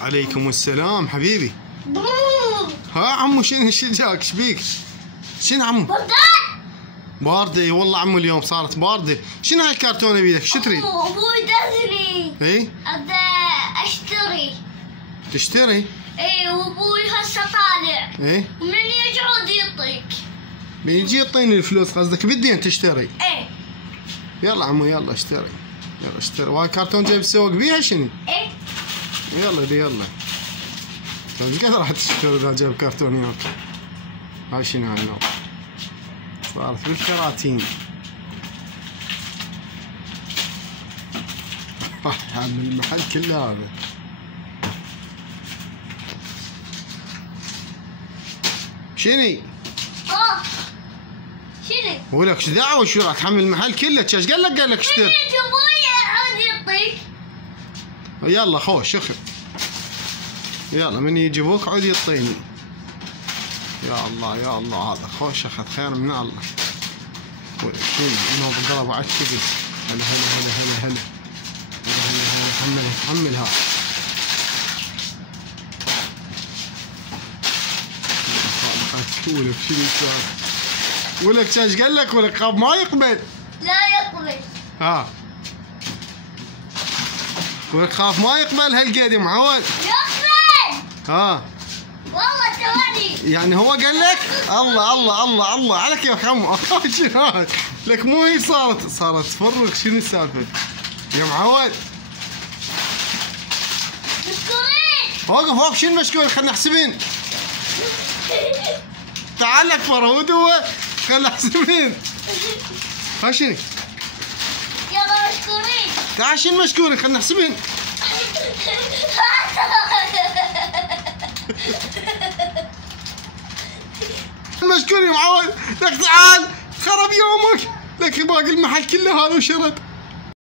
عليكم السلام حبيبي. ها عمو شنو جاك؟ ايش بيك؟ شنو عمو؟ باردة. اي والله عمو اليوم صارت باردة. شنو هاي الكرتونة بيدك؟ شو تريد؟ ابوي دزني. اي؟ ابدا اشتري. تشتري؟ اي وابوي هسه طالع. اي؟ ومن يقعد يعطيك. بيجي يعطيني الفلوس قصدك بدين تشتري؟ اي. يلا عمو يلا اشتري. يلا اشتري. وهاي كرتون جايب تسوق بيها شنو؟ اي. يلا دي يلا. ايش قد راح تشتري اذا جايب كرتون ياك؟ هاي شنو هاي اليوم؟ صارت بالكراتين. عم المحل كله هذا. شني؟ شنو؟ ولك ايش دعوه شو راح تحمل المحل كله؟ ايش قال لك؟ قال لك اشتري. من يجي ابوي يقعد يعطيك. يلا خوش اخذ. يلا من يجي ابوك عود يعطيني. يا الله يا الله هذا خوش اخذ خير من الله. ولك شنو انه بالقلب على الشقي. هلا هلا هلا هلا هلا. هلا هلا حملها حملها. ولك شنو صار؟ ولك ايش قال لك؟ ولك خاف ما يقبل. لا يقبل. ها ولك خاف ما يقبل هالقد يا معود. يقبل. ها والله ثواني. يعني هو قال لك؟ الله الله الله الله على كيفك عمو. شنو هذا؟ لك مو هي صارت تفرق. شنو السالفه يا معود؟ مشكورين. وقف وقف. شنو مشكور؟ خلنا نحسبين. تعال لك فرهود هو. خلنا نحسبين. ها شنو؟ يلا مشكورين. تعال شنو مشكورين؟ خلنا نحسبين. مشكور يا معود. لك تعال خرب يومك. لك باقي المحل كله هذا وشرد.